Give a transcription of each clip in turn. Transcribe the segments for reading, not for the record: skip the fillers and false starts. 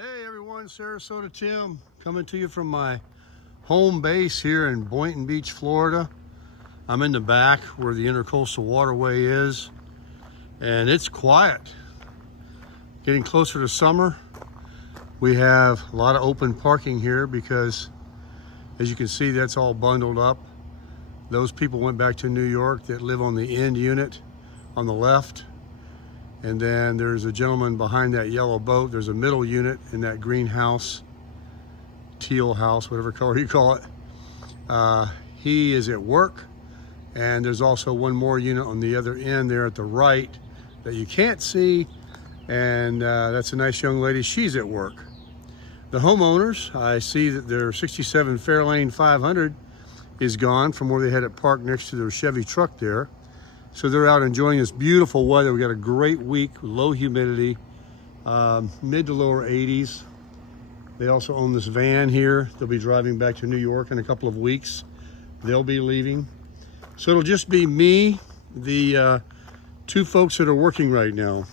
Hey everyone, Sarasota Tim coming to you from my home base here in Boynton Beach, Florida. I'm in the back where the Intercoastal Waterway is, and it's quiet. Getting closer to summer, we have a lot of open parking here because, as you can see, that's all bundled up. Those people went back to New York that live on the end unit on the left. And then there's a gentleman behind that yellow boat. There's a middle unit in that green house, teal house, whatever color you call it. He is at work. And there's also one more unit on the other end there at the right that you can't see. And that's a nice young lady. She's at work. The homeowners, I see that their 67 Fairlane 500 is gone from where they had it parked next to their Chevy truck there. So they're out enjoying this beautiful weather. We got a great week, low humidity, mid to lower 80s. They also own this van here. They'll be driving back to New York in a couple of weeks. They'll be leaving. So it'll just be me, the two folks that are working right now,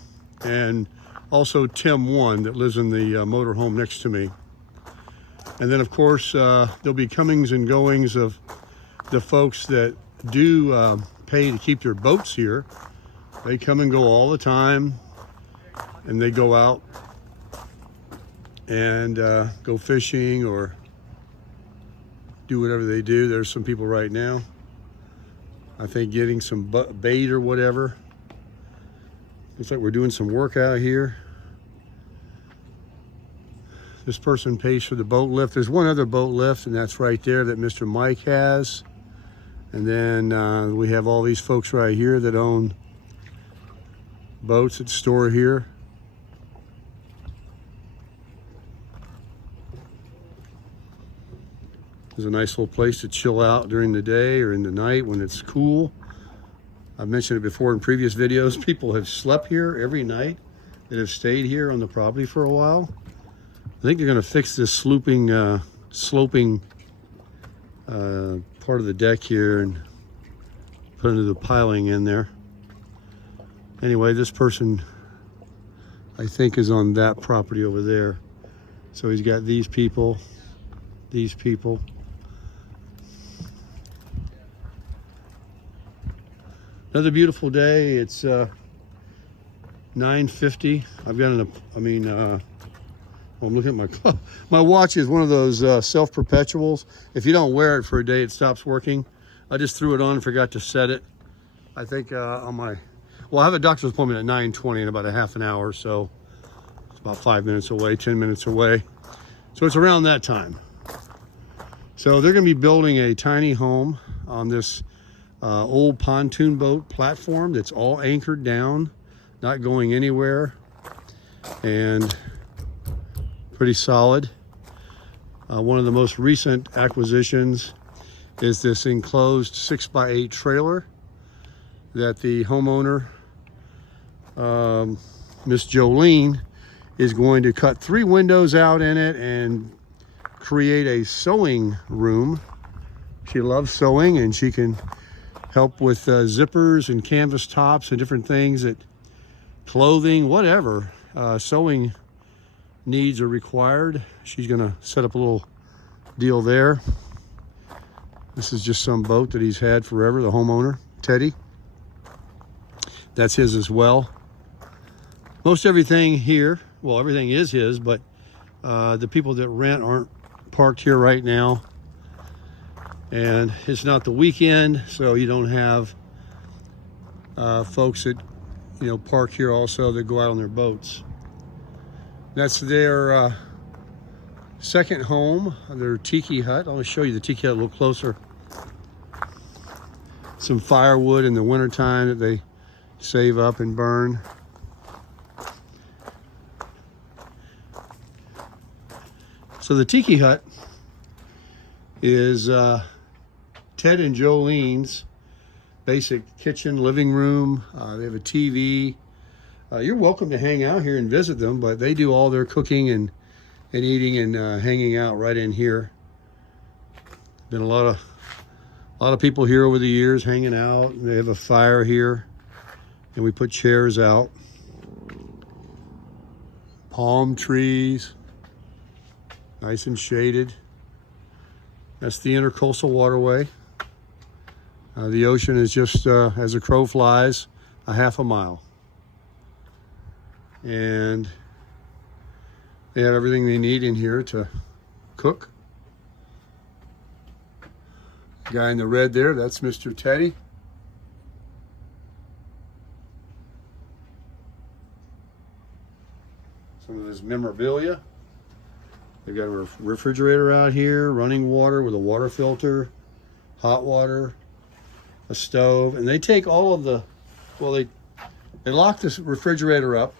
and also Tim one that lives in the motorhome next to me. And then of course, there'll be comings and goings of the folks that do pay to keep their boats here. They come and go all the time, and they go out and go fishing or do whatever they do. There's some people right now, I think, getting some bait or whatever. Looks like we're doing some work out here. This person pays for the boat lift. There's one other boat lift, and that's right there that Mr. Mike has. And then we have all these folks right here that own boats that store here. There's a nice little place to chill out during the day or in the night when it's cool. I've mentioned it before in previous videos. People have slept here every night that have stayed here on the property for a while. I think they're going to fix this sloping part of the deck here and put into the piling in there. Anyway, this person, I think, is on that property over there. So he's got these people. Another beautiful day. It's 9:50. I've got I'm looking at my clock. My watch is one of those self-perpetuals. If you don't wear it for a day, it stops working. I just threw it on and forgot to set it. I think on my, well, I have a doctor's appointment at 9:20 in about a half an hour, so it's about 5 minutes away, 10 minutes away. So it's around that time. So they're gonna be building a tiny home on this old pontoon boat platform that's all anchored down, not going anywhere, and pretty solid. One of the most recent acquisitions is this enclosed 6x8 trailer that the homeowner, Miss Jolene, is going to cut 3 windows out in it and create a sewing room. She loves sewing, and she can help with zippers and canvas tops and different things, that clothing, whatever sewing needs are required. She's gonna set up a little deal there. This is just some boat that he's had forever, the homeowner, Teddy. That's his as well. Most everything here, well, everything is his, but the people that rent aren't parked here right now. And it's not the weekend, so you don't have folks that, park here also that go out on their boats. That's their second home, their tiki hut. I'll show you the tiki hut a little closer. Some firewood in the wintertime that they save up and burn. So the tiki hut is Ted and Jolene's basic kitchen, living room. They have a TV. You're welcome to hang out here and visit them, but they do all their cooking and eating and hanging out right in here. Been a lot of people here over the years hanging out. They have a fire here, and we put chairs out. Palm trees. nice and shaded. That's the Intercoastal Waterway. The ocean is just, as a crow flies, a half a mile. And they have everything they need in here to cook. Guy in the red there, that's Mr. Teddy. Some of his memorabilia. They've got a refrigerator out here, running water with a water filter, hot water, a stove, and they take all of the, well, they lock this refrigerator up,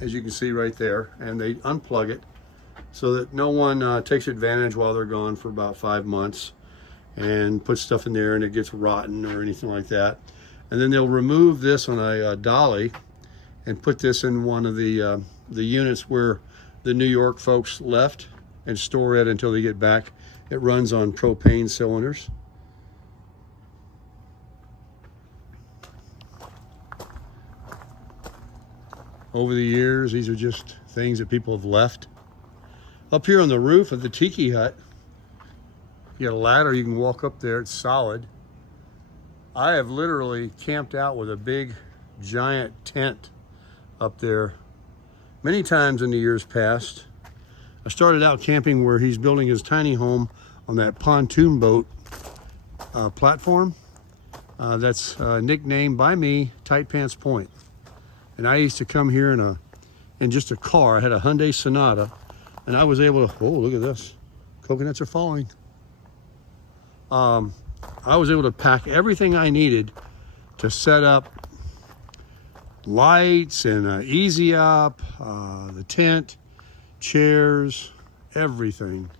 as you can see right there, and they unplug it so that no one takes advantage while they're gone for about 5 months and put stuff in there and it gets rotten or anything like that. And then they'll remove this on a dolly and put this in one of the units where the New York folks left and store it until they get back. It runs on propane cylinders. Over the years, these are just things that people have left. Up here on the roof of the tiki hut, you got a ladder, you can walk up there, it's solid. I have literally camped out with a big, giant tent up there many times in the years past. I started out camping where he's building his tiny home on that pontoon boat platform. That's nicknamed by me, Tight Pants Point. And I used to come here in just a car. I had a Hyundai Sonata, and I was able to, oh, look at this. Coconuts are falling. I was able to pack everything I needed to set up lights and easy up, the tent, chairs, everything.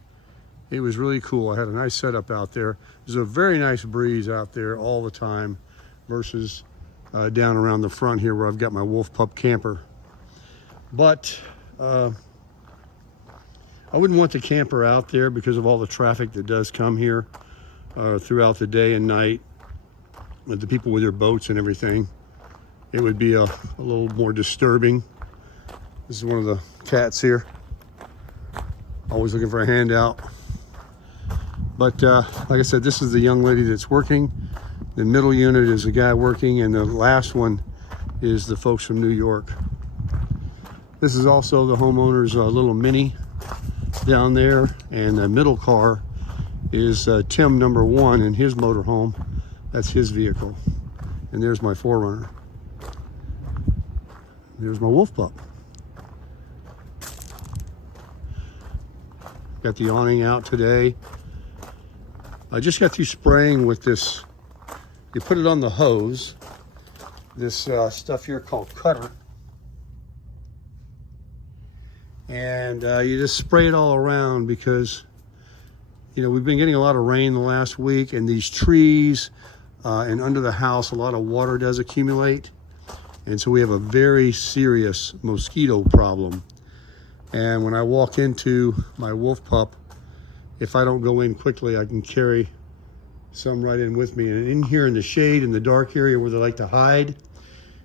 It was really cool. I had a nice setup out there. There's a very nice breeze out there all the time versus down around the front here where I've got my Wolf Pup camper. But I wouldn't want the camper out there because of all the traffic that does come here throughout the day and night with the people with their boats and everything. It would be a little more disturbing. This is one of the cats here. Always looking for a handout. But like I said, this is the young lady that's working. The middle unit is the guy working, and the last one is the folks from New York. This is also the homeowner's little Mini down there, and the middle car is Tim number 1 in his motorhome. That's his vehicle. And there's my 4Runner. There's my Wolf Pup. Got the awning out today. I just got through spraying with this. You put it on the hose. This stuff here called Cutter. And you just spray it all around because, you know, we've been getting a lot of rain the last week, and these trees and under the house, a lot of water does accumulate. And so we have a very serious mosquito problem. And when I walk into my Wolf Pup, if I don't go in quickly, I can carry some right in with me. And in here in the shade, in the dark area where they like to hide,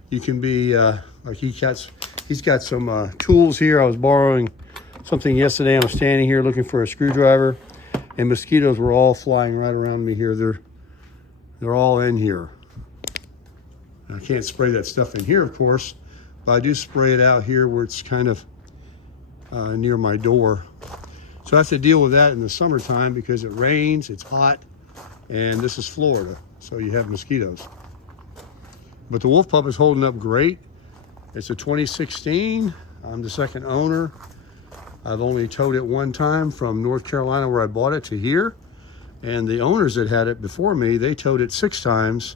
you can be, like he's got some tools here. I was borrowing something yesterday. I was standing here looking for a screwdriver, and mosquitoes were all flying right around me here. They're all in here. I can't spray that stuff in here, of course, but I do spray it out here where it's kind of near my door. So I have to deal with that in the summertime because it rains, it's hot, and this is Florida, so you have mosquitoes. But the Wolf Pup is holding up great. It's a 2016. I'm the second owner. I've only towed it one time from North Carolina where I bought it to here. And the owners that had it before me, they towed it 6 times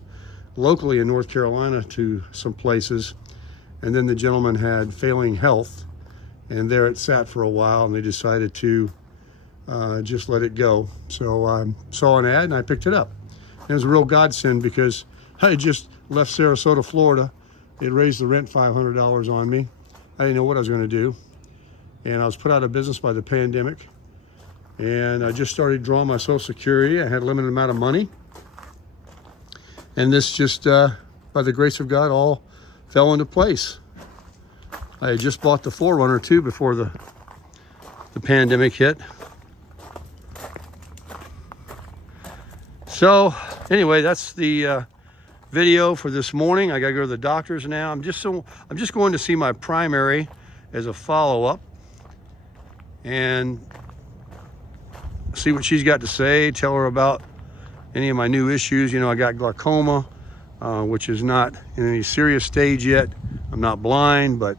locally in North Carolina to some places. And then the gentleman had failing health, and there it sat for a while, and they decided to just let it go. So I saw an ad and I picked it up. And it was a real godsend because I had just left Sarasota, Florida. It raised the rent $500 on me. I didn't know what I was going to do. And I was put out of business by the pandemic. And I just started drawing my Social Security. I had a limited amount of money. And this just, by the grace of God, all fell into place. I had just bought the 4Runner too before the pandemic hit. So anyway, that's the video for this morning. I gotta go to the doctor's now. I'm just going to see my primary as a follow-up and see what she's got to say, tell her about any of my new issues. You know, I got glaucoma, which is not in any serious stage yet. I'm not blind, but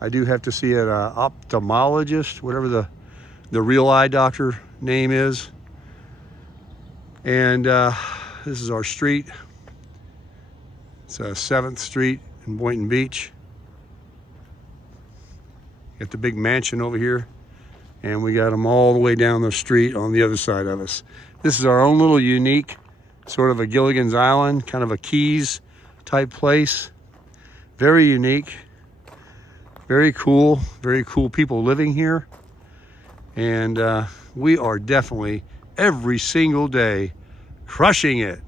I do have to see an ophthalmologist, whatever the real eye doctor name is. And this is our street. It's 7th Street in Boynton Beach. Got the big mansion over here, and we got them all the way down the street on the other side of us. This is our own little unique, sort of a Gilligan's Island, kind of a Keys type place. Very unique, very cool people living here. And we are definitely every single day crushing it.